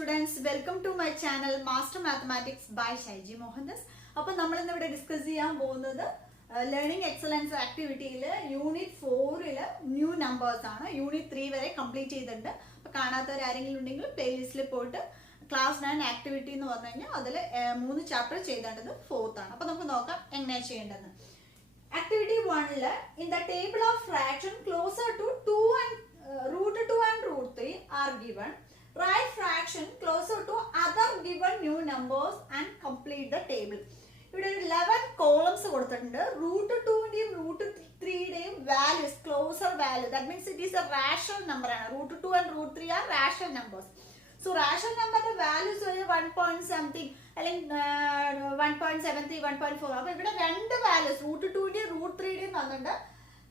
students, welcome to my channel Master Mathematics by Shaiji Mohandas. അപ്പോൾ നമ്മൾ ഇന്ന് ഇവിടെ ഡിസ്കസ് ചെയ്യാൻ പോകുന്നത് ലേണിംഗ് എക്സലൻസ് ആക്ടിവിറ്റിയിൽ യൂണിറ്റ് 4 ന്യൂ നമ്പേഴ്സ് ആണ്. യൂണിറ്റ് 3 വരെ കംപ്ലീറ്റ് ചെയ്തിട്ടുണ്ട്. അപ്പോൾ കാണാത്തവർ ആരെങ്കിലും ഉണ്ടെങ്കിൽ പ്ലേലിസ്റ്റിൽ പോയിട്ട് ക്ലാസ് 9 ആക്ടിവിറ്റി എന്ന് പറഞ്ഞു കഴിഞ്ഞാൽ അതിൽ 3 ചാപ്റ്റർ ചെയ്തേണ്ടത് 4th ആണ്. അപ്പോൾ നമുക്ക് നോക്കാം എങ്ങനെയാണ് ചെയ്യേണ്ടതെന്ന്. Activity 1 in the table of fraction closer to 2 and root 2 and root 3 are given. Write fraction closer to other given new numbers and complete the table. ഇവിടെ 11 columns കൊടുത്തിട്ടുണ്ട്. root 2ന്റെയും root 3യുടെയും values closer value, that means it is a rational number ആണ്. root 2 and root 3 are rational numbers. So rational number values 1 point something അല്ലെങ്കിൽ 1.73 1.4. അപ്പോൾ ഇവിടെ രണ്ട് values root 2ന്റെയും root 3യുടെയും തന്നിട്ടുണ്ട്.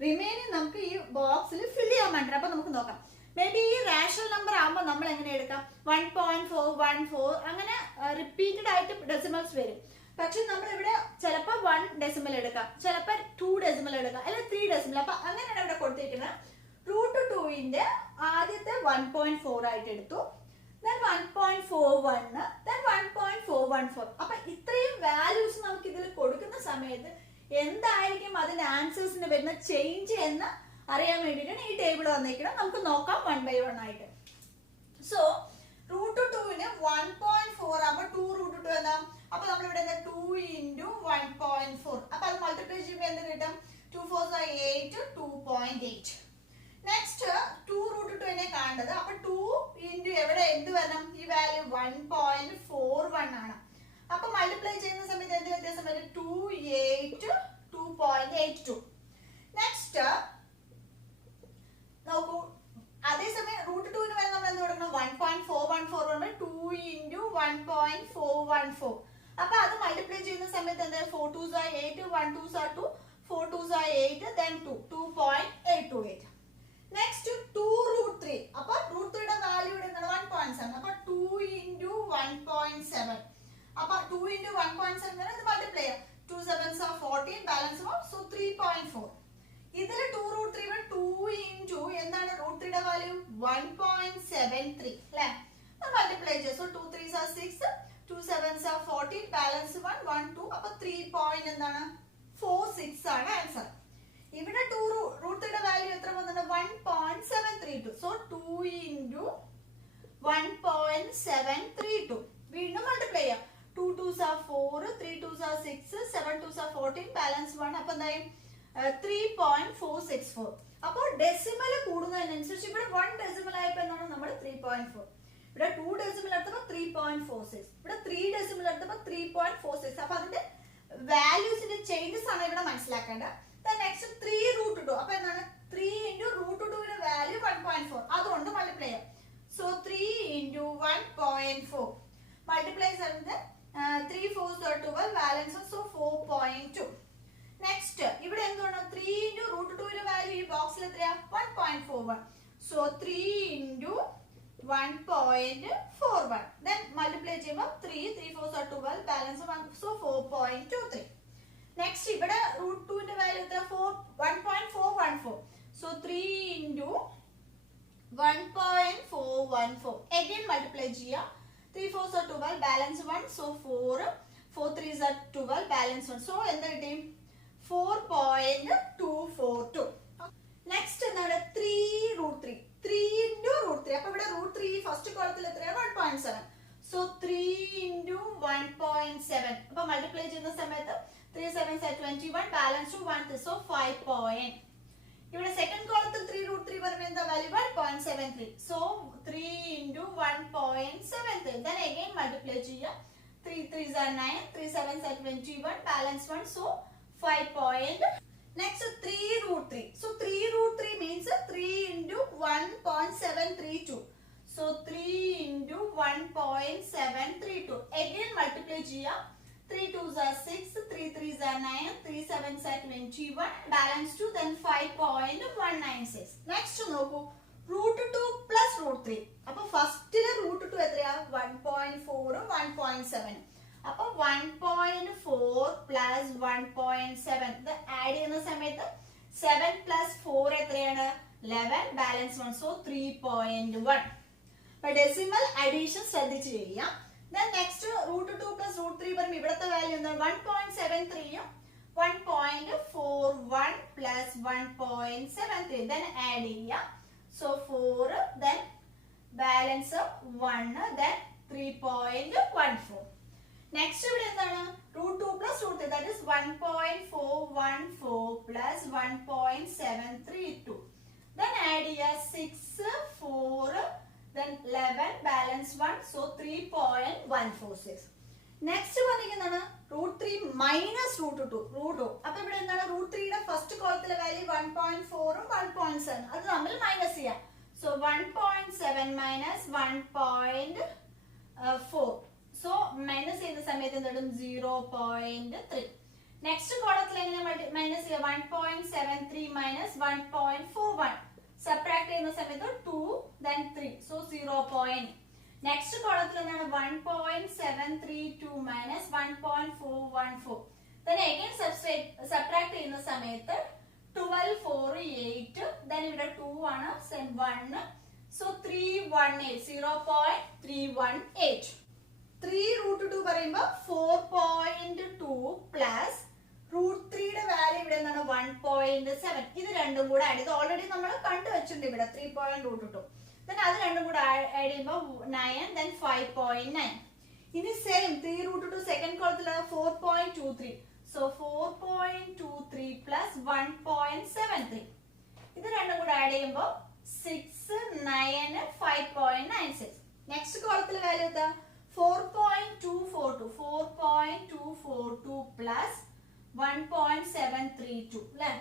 Remaining നമുക്ക് ഈ ബോക്സിൽ ഫിൽ ചെയ്യാൻ വേണ്ടി. അപ്പൊ നമുക്ക് നോക്കാം. മേ ബി ഈ റാഷണൽ നമ്പർ ആകുമ്പോൾ നമ്മൾ എങ്ങനെ എടുക്കാം? 1.414 അങ്ങനെ റിപ്പീറ്റഡ് ആയിട്ട് ഡെസിമൽസ് വരും. പക്ഷെ നമ്മൾ ഇവിടെ ചിലപ്പോൾ 1 ഡെസിമൽ എടുക്കാം, ചിലപ്പോൾ 2 ഡെസിമൽ എടുക്കാം, അല്ലെങ്കിൽ 3 ഡെസിമൽ. അപ്പൊ അങ്ങനെയാണ് ഇവിടെ കൊടുത്തിരിക്കുന്നത്. root 2ന്റെ ആദ്യത്തെ 1.4 ആയിട്ട് എടുത്തു, then 1.41, then 1.414. അപ്പൊ ഇത്രയും വാല്യൂസ് നമുക്ക് ഇതിൽ കൊടുക്കുന്ന സമയത്ത് എന്തായിരിക്കും അതിന്റെ ആൻസേഴ്സിന് വരുന്ന ചേഞ്ച് എന്ന് അറിയാൻ വേണ്ടിയിട്ടാണ് ഈ ടേബിൾ വന്നിരിക്കുന്നത്. നമുക്ക് നോക്കാം 1 by 1 ആയിട്ട്. സോ root 2ന് 1.4 ആകുമ്പോൾ 2 root 2 എന്താ? അപ്പൊ നമ്മൾ ഇവിടെ 2 into 1.4. അപ്പൊ അത് മൾട്ടിപ്ലൈ ചെയ്യുമ്പോൾ എന്ത് കിട്ടും? 2 4s are 8, 2.8. നെക്സ്റ്റ് 2 root 2നെ കാണേണ്ടത്. അപ്പൊ 2 into എവിടെ എന്ത് വരണം? ഈ വാല്യൂ 1.41 ആണ്. അപ്പൊ മൾട്ടിപ്ലൈ ചെയ്യുന്ന സമയത്ത് എന്ത് വ്യത്യാസം വരും? 2.8, 2.82. നെക്സ്റ്റ് നോക്കൂ, അതേസമയം root 2ന് വരെ നമ്മൾ എന്ത് കൊടുക്കണം? 1.414 2 into 1.414. അപ്പൊ അത് മൾട്ടിപ്ലൈ ചെയ്യുന്ന സമയത്ത് എന്താ? 4 2s are 8, 1 2s are 2, 4 2s are 8, then 2 2.828. Next 2 root 3. അപ്പൊ root 3യുടെ വാല്യൂ ഇവിടെ എന്താണ്? 1.7. അപ്പൊ 2 into 1.7. അപ്പൊ 2 into 1.7 ഇത് മൾട്ടിപ്ലൈ ചെയ്യാം. 2 7s are 14, ബാലൻസ് 1, so 3.4. ഇതിൽ 2 root 3 2 into എന്താണ് root 3യുടെ വാല്യൂ? 1.73 അല്ലേ? മൾട്ടിപ്ലൈ ചെയ്യാം. So 2 3s are 6, 2 7s are 14, balance 1 1 2. അപ്പൊ 3.46 ആണ് ആൻസർ. ഇവിടെ 2 root 3യുടെ വാല്യൂ എത്ര വന്നിട്ടുണ്ട്? 1.732. So 2 into 1.732. വീണ്ടും മൾട്ടിപ്ലൈ ചെയ്യാം. 2 2s are 4, 3 2s are 6, 7 2s are 14, balance 1. അപ്പൊ എന്തായി? 3.464. അപ്പോൾ ഡെസിമൽ കൂടുന്നതിനനുസരിച്ച് ഇവിടെ 1 ഡെസിമൽ ആയപ്പോൾ എന്താണ്? നമ്മൾ 3.4. ഇവിടെ 2 ഡെസിമൽ എടുത്തപ്പോൾ 3.46, ഇവിടെ 3 ഡെസിമൽ എടുത്തപ്പോൾ 3.46. അപ്പൊ അതിന്റെ വാല്യൂസിന്റെ ചേഞ്ചസ് ആണ് ഇവിടെ മനസ്സിലാക്കേണ്ടത്. Next 3 root 2. അപ്പൊ എന്താണ്? 3 into root 2ന്റെ വാല്യൂ 1.4. അതുകൊണ്ട് മൾട്ടിപ്ലൈ ചെയ്യാം. സോ 3 into 1.4 മൾട്ടിപ്ലൈ ചെയ്യുന്നത് 3 4s are 12, balance so 4.2. Next ഇവിടെ എന്താണ്? 3 into root 2ന്റെ വാല്യൂ ഈ ബോക്സിൽ എത്രയാ? 1.41. So 3 into 1.41. then മൾട്ടിപ്ലൈ ചെയ്യുമ്പോൾ 3 3 4s are 12, balance 1, so 4.23. Next ഇവിടെ root 2ന്റെ വാല്യൂ എത്ര? 1.414. So 3 into 1.414. again മൾട്ടിപ്ലൈ ചെയ്യാം. 3 4s are 12, balance 1, so 4 4 3s are 12, balance 1, so എന്താ കിട്ടി? 4.242. നെക്സ്റ്റ് എന്താണ്? 3 root 3. 3 into root 3. അപ്പൊ ഇവിടെ root 3 ഫസ്റ്റ് കോളത്തിൽ എത്രയാണ്? 1.7. So 3 into 1.7. അപ്പൊ മൾട്ടിപ്ലൈ ചെയ്യുന്ന സമയത്ത് 3 7s are 21, ബാലൻസ് 1, സോ 5. ഇവിടെ സെക്കൻഡ് കോളത്തിൽ 3 root 3 വരുമ്പോൾ എന്താ value? 1.73. So 3 into 1.73. then again multiply ചെയ്യാം. 3 3s are 9, 3 7s are 21, balance 1, so 5. Next 3 root 3. So 3 root 3 means 3 into 1.732. So 3 into 1.732. Again multiply ചെയ്യാം. 3 2s are 6, 3 3s are 9, 3 7s are 21, balance 2, then 5.196. Next നോക്കൂ, root 2 plus root 3. അപ്പോൾ ഫസ്റ്റിലെ root 2 എത്രയാ? 1.4 1.7. അപ്പൊ 1.4 plus 1.7 ഇത് add ചെയ്യുന്ന സമയത്ത് 7 plus 4 എത്രയാണ്? 11, balance 1, so 3.1. അപ്പൊ ഡെസിമൽ അഡീഷൻ ശ്രദ്ധിച്ച് ചെയ്യാം. Then next √2 plus √3 പറയുമ്പോൾ ഇവിടുത്തെ വാല്യൂ എന്താണ്? 1.73 1.41 plus 1.73. Then add ചെയ്യാം. So 4, then balance 1, then 3.14. Next ഇവിടെ എന്താണ്? √2 plus √3, that is 1.414 plus 1.732. Then add here 6, 4, then 11, balance 1, so 3.146. Next പറഞ്ഞിരിക്കുന്നതാണ് √3 minus √2. അപ്പൊ ഇവിടെ എന്താണ്? √3യുടെ ഫസ്റ്റ് കോളത്തിലെ വാല്യൂ 1.4 ഉം 1.7 അത് നമ്മൾ മൈനസ് ചെയ്യാം. So 1.7 minus 1.4. സോ മൈനസ് ചെയ്യുന്ന സമയത്ത് എന്താണ്? 0.3. നെക്സ്റ്റ് കോളത്തിൽ എങ്ങനെ മൈനസ് ചെയ്യാം? 1.73 minus 1.41. സബ്ട്രാക്ട് ചെയ്യുന്ന സമയത്ത് 2, then 3. സോ 0. നെക്സ്റ്റ് കോളത്തിൽ എന്താണ്? 1.732 minus 1.414. then again സബ്ട്രാക്ട് ചെയ്യുന്ന സമയത്ത് 12, 4, 8. then ഇവിടെ 2 ആണ്, 1. സോ 318, 0.318. 3√2 പറയുമ്പോൾ 4.2 പ്ലസ് √3യുടെ വാല്യൂ ഇവിടെ എന്താണ്? 1.7. ഇത് രണ്ടും കൂടെ ആഡ് ചെയ്ത് ഓൾറെഡി നമ്മൾ കണ്ടുവച്ചിട്ടുണ്ട് ഇവിടെ 3.√2. then അത് രണ്ടും കൂടെ ആഡ് ചെയ്യുമ്പോൾ 9, then 5.9. ഇനി സെയിം 3√2 സെക്കൻഡ് കോളത്തിൽ 4.23. So 4.23 plus 1.73. ഇത് രണ്ടും കൂടെ ആഡ് ചെയ്യുമ്പോൾ 6, 9, 5.96. നെക്സ്റ്റ് കോളത്തിൽ വാല്യൂ എന്താ? 4.242 പ്ലസ് 1.732 അല്ലേ?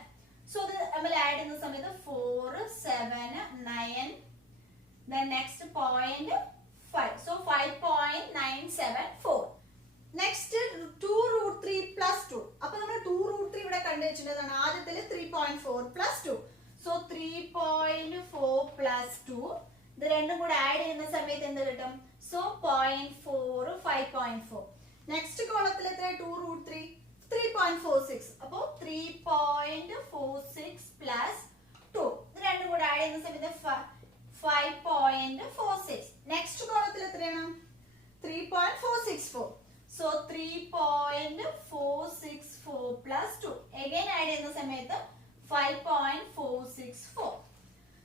സോ ഇത് നമ്മൾ ആഡ് ചെയ്യുന്ന സമയത്ത് 4, 7, 9, then next 0.5, so 5.974. next 2√3 plus 2. അപ്പൊ നമ്മൾ 2√3 ഇവിടെ കണ്ടുവച്ചിട്ടുള്ളതാണ്. ആദ്യത്തിൽ 3.4 plus 2, so 3.4 plus 2. ഇത് രണ്ടും കൂടെ ആഡ് ചെയ്യുന്ന സമയത്ത് എന്ത് കിട്ടും? സോ 0.4, 5.4. നെക്സ്റ്റ് കോളത്തിൽ എത്ര? 2√3 3.46. അപ്പോ 3.46 പ്ലസ് 2. ഇത് രണ്ടും കൂടെ ആഡ് ചെയ്യുന്ന സമയത്ത് 5.46. നെക്സ്റ്റ് കോളത്തിൽ എത്രയാണ്? 3.464. So 3.464 plus 2. അഗൈൻ ആഡ് ചെയ്യുന്ന സമയത്ത് 5.464.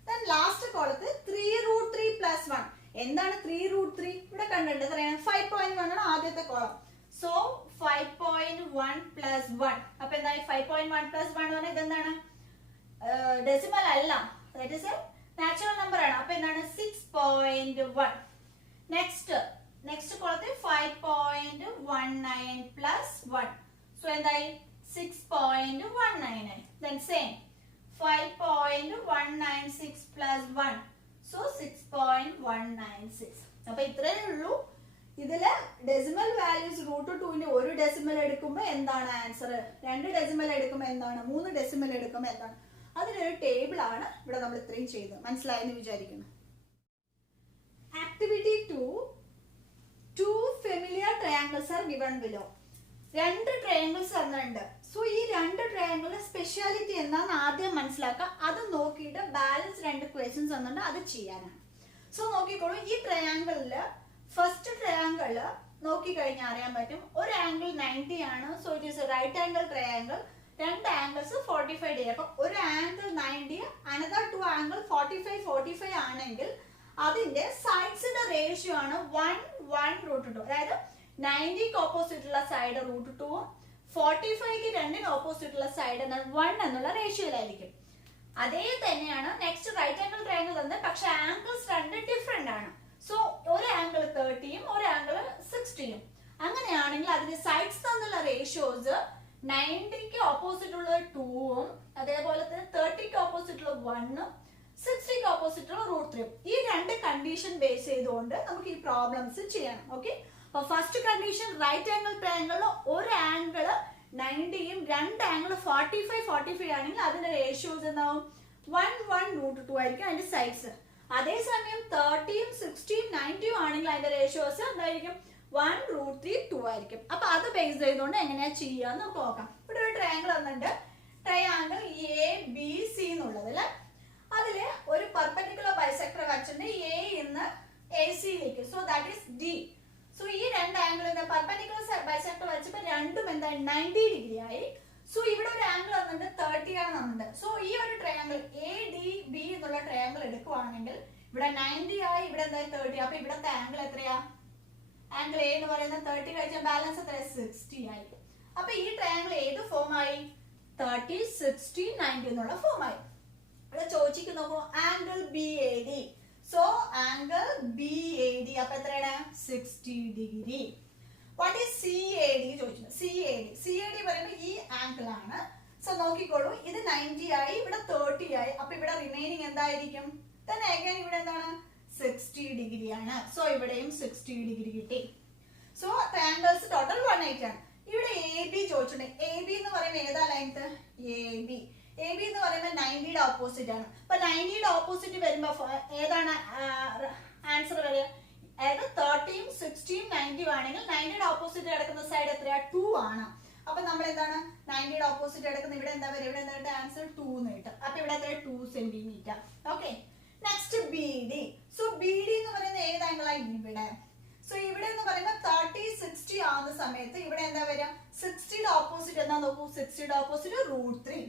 then ലാസ്റ്റ് കോളത്തിൽ 3√3 പ്ലസ് 1. എന്താണ് 3√3? ഇവിടെ കണ്ടിട്ട് എത്രയാണ്? 5.1 ആണ് ആദ്യത്തെ കോളം. So 5.1 plus 1. അപ്പൊ എന്തായി? 5.1 പ്ലസ് 1 എന്ന് പറഞ്ഞാൽ ഇതെന്താണ്? ഡെസിമൽ അല്ല, that is A natural number ആണ്. അപ്പൊ എന്താണ്? 6.1. നെക്സ്റ്റ് കോളത്തിൽ 5.19 പ്ലസ് 1. സോ എന്തായി? 6.199. then same 5.196 plus 1. സോ 6.196. അപ്പൊ ഇത്രയേ ഉള്ളൂ. ഇതില് ഡെസിമൽ വാല്യൂസ് √2ന്റെ ഒരു ഡെസിമൽ എടുക്കുമ്പോൾ എന്താണ് ആൻസർ? 2 ഡെസിമൽ എടുക്കുമ്പോൾ എന്താണ്? 3 ഡെസിമൽ എടുക്കുമ്പോൾ എന്താണ്? അതിനൊരു ടേബിൾ ആണ് ഇവിടെ നമ്മൾ ഇത്രയും ചെയ്തത്. മനസ്സിലായെന്ന് വിചാരിക്കുന്നു. Activity 2. 2 familiar triangles are given below. 2 triangles തന്നിട്ടുണ്ട്. സോ ഈ 2 ട്രയാങ്കിളിന്റെ സ്പെഷ്യാലിറ്റി എന്താണെന്ന് ആദ്യം മനസ്സിലാക്കുക. അത് നോക്കിയിട്ട് ബാലൻസ് 2 ക്വസ്റ്റ്യൻസ് തന്നിട്ടുണ്ട്, അത് ചെയ്യാനാണ്. സോ നോക്കിക്കോളൂ. ഈ ട്രയാങ്കിളില് ഫസ്റ്റ് ട്രയാങ്കിള് നോക്കിക്കഴിഞ്ഞാൽ അറിയാൻ പറ്റും. ഒരു ആംഗിൾ 90 ആണ്. So it is a right angle triangle. 2 angles 45 degree. അപ്പൊ ഒരു ആംഗിൾ 90, അനദർ 2 ആംഗിൾ 45 ആണെങ്കിൽ അതിന്റെ സൈഡ്സിന്റെ റേഷ്യോ ആണ് 1:1√2. അതായത് 90ക്ക് ഓപ്പോസിറ്റ് ഉള്ള സൈഡ് √2 ഉം 45ക്ക് രണ്ടിന് ഓപ്പോസിറ്റ് ഉള്ള സൈഡ് 1 എന്നുള്ള റേഷ്യോയിലായിരിക്കും. അതേ തന്നെയാണ് നെക്സ്റ്റ് റൈറ്റ് ആംഗിൾ ട്രയാങ്കിൾ തന്നെ, പക്ഷെ ആംഗിൾസ് 2 ഡിഫറെന്റ് ആണ്. സോ ഒരു ആംഗിൾ 30യും ഒരു ആംഗിൾ 60യും. അങ്ങനെയാണെങ്കിൽ അതിന്റെ സൈഡ്സ് തമ്മിലുള്ള റേഷ്യോസ് 90ക്ക് ഓപ്പോസിറ്റ് ഉള്ള 2ഉം അതേപോലെ തന്നെ 30ക്ക് ഓപ്പോസിറ്റ് ഉള്ള 1ഉം 60ക്ക് ഓപ്പോസിറ്റ് ഉള്ള √3. ഈ 2 കണ്ടീഷൻ ബേസ് ചെയ്തുകൊണ്ട് നമുക്ക് ഈ പ്രോബ്ലംസ് ചെയ്യണം. ഓക്കെ, അപ്പൊ ഫസ്റ്റ് കണ്ടീഷൻ റൈറ്റ് ആംഗിൾ ട്രയാങ്കിളിൽ ഒരു ആംഗിൾ 90യും 2 ആംഗിൾ 45 ആണെങ്കിൽ അതിന്റെ റേഷ്യോസ് എന്താവും? 1:1√2 ആയിരിക്കും അതിന്റെ സൈഡ്സ്. അതേസമയം 30യും 60യും 90യും ആണെങ്കിൽ അതിന്റെ റേഷ്യോസ് എന്തായിരിക്കും? 1√3 ആയിരിക്കും. അപ്പൊ അത് ബേസ് ചെയ്തുകൊണ്ട് എങ്ങനെയാ ചെയ്യാന്ന് നമുക്ക് നോക്കാം. ഇവിടെ ഒരു ട്രയാങ്കിൾ വന്നിട്ടുണ്ട്, ട്രയാങ്കിൾ ABC എന്നുള്ളത് അല്ലെ. അതില് ഒരു പെർപെൻഡിക്കുലർ ബൈസെക്ടർ വച്ചിട്ടുണ്ട്. A ഇന്ന് A triangle A D B എന്നുള്ള ട്രയാങ്കിൾ എടുക്കുവാണെങ്കിൽ ഇവിടെ 90 ആയി, ഇവിടെ എന്താ 30. അപ്പൊ ഇവിടത്തെ ആംഗിൾ എത്രയാ? ആംഗിൾ എ എന്ന് പറയുന്നത് 30 കഴിച്ചാൽ ബാലൻസ് എത്ര? 60 ആയി. അപ്പൊ ഈ ട്രയാങ്കിൾ ഏത് ഫോം ആയി? 30, 60, 90 എന്നുള്ള ഫോം ആയി. ഇവിടെ ചോദിച്ചിട്ട് നോക്കൂ, angle B A D. So angle B A D അപ്പൊ എത്രയാണ്? 60 degree. What is C A D ചോദിച്ചിട്ടുണ്ട്. സി എ ഡി പറയുമ്പോൾ ഈ ആംഗിൾ ആണ്. സോ നോക്കിക്കോളൂ, ഇത് 90 ആയി, ഇവിടെ 30 ആയി. അപ്പൊ ഇവിടെ റിമൈനിങ് എന്തായിരിക്കും? തന്നെ അഗൈൻ ഇവിടെ എന്താണ്? 60 ഡിഗ്രി ആണ്. സോ ഇവിടെയും 60 ഡിഗ്രി കിട്ടി. സോ ട്രയാങ്കിൾസ് ടോട്ടൽ 180 ആണ്. ഇവിടെ എ ബി ചോദിച്ചിട്ടുണ്ട്. എ ബി എന്ന് പറയുമ്പോൾ ഏതാ ലെങ്ത്? എ ബി എന്ന് പറയുമ്പോൾ 90യുടെ ഓപ്പോസിറ്റ് ആണ്. അപ്പൊ 90യുടെ ഓപ്പോസിറ്റ് വരുമ്പോ ഏതാണ് ആൻസർ വരിക? അതായത് 30യും 60യും 90 ആണെങ്കിൽ 90യുടെ ഓപ്പോസിറ്റ് കിടക്കുന്ന സൈഡ് എത്രയാ? 2 ആണ്. അപ്പൊ നമ്മൾ എന്താണ് 90യുടെ ഓപ്പോസിറ്റ് എടുക്കുന്നത്? ഇവിടെ എന്താ വരിക? ഇവിടെ എന്താ ആൻസർ? 2 എന്ന് കിട്ടും. അപ്പൊ ഇവിടെ എത്ര? 2 centimetre. Okay. Next B D. So B D എന്ന് പറയുന്നത് ഏത് ആംഗിളാ? ഇവിടെ. സോ ഇവിടെ എന്ന് പറയുമ്പോൾ 30, 60 ആവുന്ന സമയത്ത് ഇവിടെ എന്താ വരിക? 60യുടെ ഓപ്പോസിറ്റ് എന്താ നോക്കൂ? 60യുടെ ഓപ്പോസിറ്റ് √3.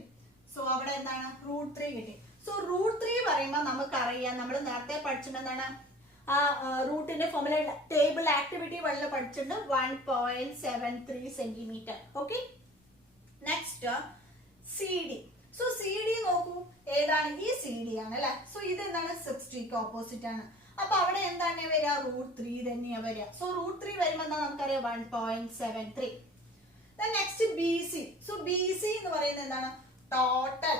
സോ അവിടെ എന്താണ്? √3 കിട്ടി. സോ √3 പറയുമ്പോൾ നമുക്കറിയാം, നമ്മൾ നേരത്തെ പഠിച്ചിട്ടുണ്ട് എന്താണ്? ആ റൂട്ടിന്റെ ഫോർമുല ടേബിൾ ആക്ടിവിറ്റി വല്ല പഠിച്ചിട്ടുണ്ട്. 1.73 centimetre. Okay. Next C D. So C D നോക്കൂ, ഏതാണ്? ഈ സി ഡി ആണ് അല്ലെ. സോ ഇത് എന്താണ്? 60ക്ക് ഓപ്പോസിറ്റ് ആണ്. അപ്പൊ അവിടെ എന്താണ് വരിക? √3 തന്നെയാ വരിക. സോ √3 വരുമ്പോൾ എന്താ നമുക്കറിയാം? 1.73. Next B C. So B C എന്ന് പറയുന്നത് എന്താണ്? ടോട്ടൽ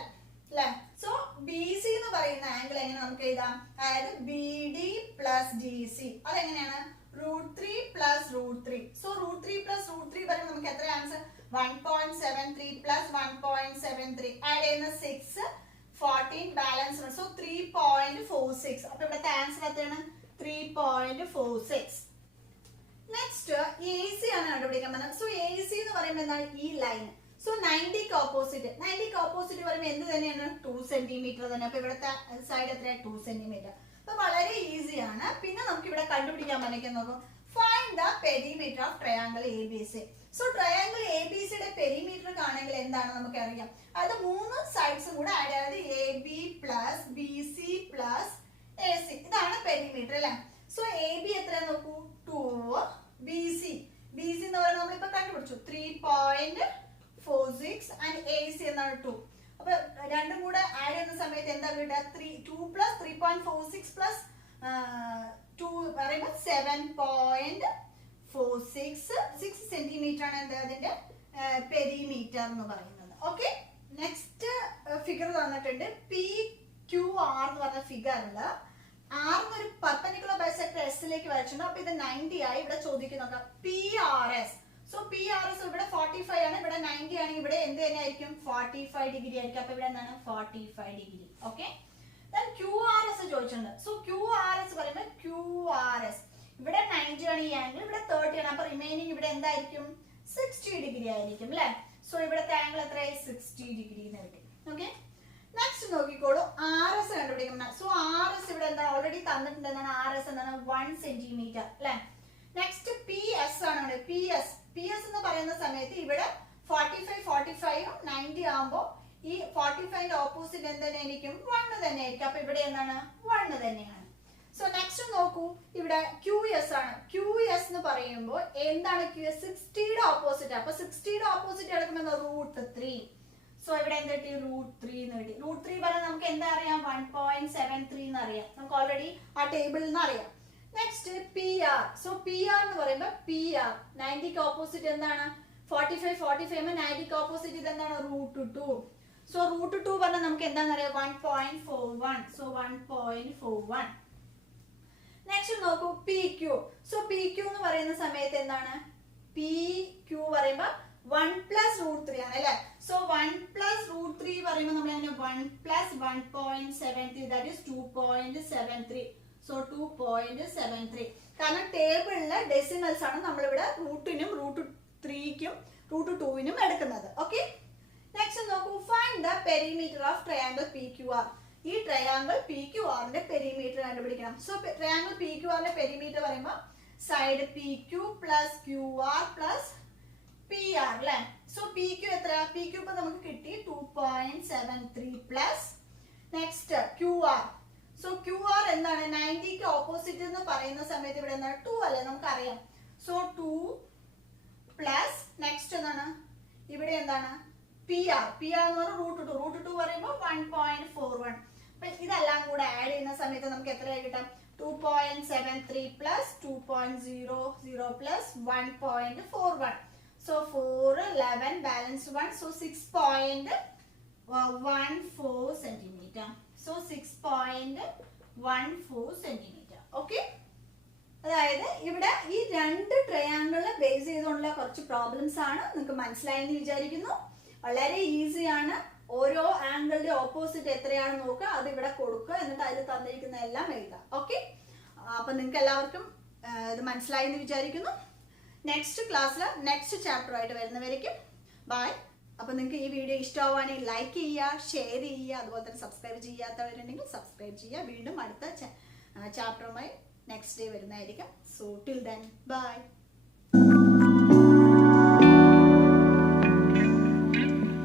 അല്ലെ. സോ ബി സി എന്ന് പറയുന്ന ആംഗിൾ എങ്ങനെ നമുക്ക് എഴുതാം? അതായത് B D plus D C. അതെങ്ങനെയാണ്? √3 പ്ലസ് √3. സോ √3 പ്ലസ് √3 വരുമ്പോൾ നമുക്ക് എത്ര ആൻസർ? 1.73 പ്ലസ് 1.73 ആഡ് ചെയ്യുന്ന 6, 14 ബാലൻസ്. സോ 3.46. അപ്പൊ ഇവിടുത്തെ ആൻസർ എത്രയാണ്? 3.46. നെക്സ്റ്റ് എ സി ആണ് കണ്ടുപിടിക്കാൻ പറ്റുന്നത്. സോ എ സി എന്ന് പറയുമ്പോൾ എന്താണ്? ഈ ലൈൻ. സോ 90ക്ക് ഓപ്പോസിറ്റ്. 90ക്ക് ഓപ്പോസിറ്റ് പറയുമ്പോൾ എന്ത് തന്നെയാണ്? 2 സെന്റിമീറ്റർ തന്നെ. അപ്പൊ ഇവിടുത്തെ സൈഡ് എത്രയാണ്? 2 സെന്റിമീറ്റർ. അപ്പൊ വളരെ ഈസി ആണ്. പിന്നെ നമുക്ക് ഇവിടെ കണ്ടുപിടിക്കാൻ പറ്റുന്ന നോക്കും. Find the perimeter of triangle A B C. So triangle A B സിയുടെ പെരിമീറ്റർ കാണണമെങ്കിൽ എന്താണ് നമുക്കറിയാം? അത് 3 സൈഡ്സും കൂടെ ആഡ്, അതായത് A B plus B C plus A C. ഇതാണ് പെരിമീറ്റർ അല്ലെ. സോ എ ബി എത്ര നോക്കൂ? 2. ബി സി എന്ന് പറയുന്നത് നമ്മളിപ്പോ കണ്ടുപിടിച്ചു 3.46 ആൻഡ് എ സി എന്നാണ് 2. അപ്പൊ രണ്ടും കൂടെ ആഡ് ചെയ്യുന്ന സമയത്ത് എന്താ കിട്ടുക? 2 പ്ലസ് 3.46 പ്ലസ് 2 പറയുമ്പോൾ 7.46 സെന്റിമീറ്റർ ആണ് എന്താ അതിന്റെ പെരിമീറ്റർ എന്ന് പറയുന്നത്. ഓക്കെ. നെക്സ്റ്റ് ഫിഗർ തന്നിട്ടുണ്ട്. പി ക്യു ആർ എന്ന് പറഞ്ഞ ഫിഗറിൽ ആർ എന്നൊരു പെർപെൻഡിക്കുലർ ബൈസെക്ടർ എസിലേക്ക് വരച്ചിട്ടുണ്ട്. അപ്പൊ ഇത് 90 ആയി. ഇവിടെ ചോദിക്കുന്നുണ്ട് P R S. So P R S ഇവിടെ 45 ആണ്, ഇവിടെ 90 ആണ്. ഇവിടെ എന്ത് തന്നെ ആയിരിക്കും? 45 ഡിഗ്രി ആയിരിക്കും. അപ്പൊ ഇവിടെ എന്താണ്? 45 degree. Okay. Q R S ചോദിച്ചിട്ടുണ്ട്. സോ ക്യു ആർ എസ് പറയുമ്പോൾ ക്യു ആർ എസ് ഇവിടെ 90 ആണ് ഈ ആംഗിൾ, ഇവിടെ 30 ആണ്. അപ്പൊ റിമൈനിങ് ഇവിടെ എന്തായിരിക്കും? 60 ഡിഗ്രി ആയിരിക്കും അല്ലെ. സോ ഇവിടുത്തെ ആംഗിൾ എത്രയായി? 60 ഡിഗ്രി എന്ന് കിട്ടി. ഓക്കെ. നെക്സ്റ്റ് നോക്കിക്കോളൂ, ആർ എസ് കണ്ടുപിടിക്കണം. സോ ആർ എസ് ഇവിടെ എന്താ ഓൾറെഡി തന്നിട്ടുണ്ട്. എന്താണ് ആർ എസ്? എന്താണ്? 1 സെന്റിമീറ്റർ അല്ലെ. നെക്സ്റ്റ് പി എസ് ആണ്. പി എസ് എന്ന് പറയുന്ന സമയത്ത് ഇവിടെ 45 90 ആകുമ്പോ ഈ 45ന്റെ ഓപ്പോസിറ്റ് എന്തായിരിക്കും? 1 തന്നെ ആയിരിക്കും. അപ്പൊ ഇവിടെ എന്താണ്? 1 തന്നെയാണ്. സോ നെക്സ്റ്റ് നോക്കൂ, ഇവിടെ ക്യു എസ് ആണ്. ക്യു എസ് എന്ന് പറയുമ്പോൾ എന്താണ്? ക്യു 60യുടെ ഓപ്പോസിറ്റ്. അപ്പൊ 60യുടെ ഓപ്പോസിറ്റ് എടുക്കുമ്പോൾ √3. സോ ഇവിടെ എന്ത് കിട്ടി? √3 എന്ന് കിട്ടി. √3 പറഞ്ഞാൽ നമുക്ക് എന്താ അറിയാം? 1.73 എന്ന് അറിയാം. നമുക്ക് ഓൾറെഡി ആ ടേബിളിൽ നിന്ന് അറിയാം. Next P R. So P R എന്ന് പറയുമ്പോൾ പി ആർ 90ക്ക് ഓപ്പോസിറ്റ് എന്താണ്? 45 90ക്ക് ഓപ്പോസിറ്റ് ഇത് എന്താണ്? √2. സോ √2 പറഞ്ഞാൽ നമുക്ക് എന്താണെന്ന് അറിയാം? 1.41. സോ 1.41. നെക്സ്റ്റ് നോക്കൂ, P Q. So P Q എന്ന് പറയുന്ന സമയത്ത് എന്താണ്? പി ക്യു പറയുമ്പോൾ 1 പ്ലസ് √3 ആണ് അല്ലെ. സോ 1 പ്ലസ് √3 പറയുമ്പോൾ നമ്മൾ എങ്ങനെ? 1 പ്ലസ് 1.73 ദാറ്റ് ഈസ് 2.73. സോ 2.73. കാരണം ടേബിളിലെ ഡെസിമൽസ് ആണ് നമ്മളിവിടെ റൂട്ടിനും √3ക്കും √2നും എടുക്കുന്നത്. ഓക്കെ. നെക്സ്റ്റ് നോക്കൂ, find the perimeter of triangle P Q R. ഈ ട്രയാങ്കിൾ പി ക്യു ആറിന്റെ പെരിമീറ്റർ കണ്ടുപിടിക്കണം. സോ ട്രയാങ്കിൾ പി ക്യു ആറിന്റെ പെരിമീറ്റർ പറയുമ്പോൾ side P Q plus Q R plus P R അല്ലെ. സോ പി ക്യു എത്ര? P Q ഇപ്പൊ നമുക്ക് കിട്ടി 2.73 plus next Q R. So Q R എന്താണ്? 90ക്ക് ഓപ്പോസിറ്റ് എന്ന് പറയുന്ന സമയത്ത് ഇവിടെ എന്താണ്? 2 അല്ലേ, നമുക്കറിയാം. സോ 2 പ്ലസ് നെക്സ്റ്റ് എന്താണ്? ഇവിടെ എന്താണ്? P R. പി ആർ എന്ന് പറഞ്ഞാൽ √2. √2 പറയുമ്പോൾ 1.41. അപ്പൊ ഇതെല്ലാം കൂടെ ആഡ് ചെയ്യുന്ന സമയത്ത് നമുക്ക് എത്രയായി കിട്ടാം? 2.73 plus 2.00 plus 1.41. So 4, 11, balance 1. So 6.14 centimetre. So 6.14 centimetre. Okay, അതായത് ഇവിടെ ഈ രണ്ട് ട്രയാങ്കിളിനെ ബേസ് ചെയ്തുകൊണ്ടുള്ള കുറച്ച് പ്രോബ്ലംസ് ആണ്. നിങ്ങൾക്ക് മനസ്സിലായെന്ന് വിചാരിക്കുന്നു. വളരെ ഈസിയാണ്. ഓരോ ആംഗിളിന്റെ ഓപ്പോസിറ്റ് എത്രയാണെന്ന് നോക്കുക, അത് ഇവിടെ കൊടുക്കുക, എന്നിട്ട് അതിൽ തന്നിരിക്കുന്ന എല്ലാം എഴുതുക. ഓക്കെ, അപ്പൊ നിങ്ങൾക്ക് എല്ലാവർക്കും ഇത് മനസ്സിലായി എന്ന് വിചാരിക്കുന്നു. നെക്സ്റ്റ് ക്ലാസ്സിൽ നെക്സ്റ്റ് ചാപ്റ്ററുമായിട്ട് വരുന്നവരേക്കും ബൈ. അപ്പൊ നിങ്ങൾക്ക് ഈ വീഡിയോ ഇഷ്ടമാവുകയാണെങ്കിൽ ലൈക്ക് ചെയ്യുക, ഷെയർ ചെയ്യുക, അതുപോലെ തന്നെ സബ്സ്ക്രൈബ് ചെയ്യാത്തവരുണ്ടെങ്കിൽ സബ്സ്ക്രൈബ് ചെയ്യുക. വീണ്ടും അടുത്ത ചാപ്റ്ററുമായി നെക്സ്റ്റ് ഡേ വരുന്നതായിരിക്കും. So till then bye.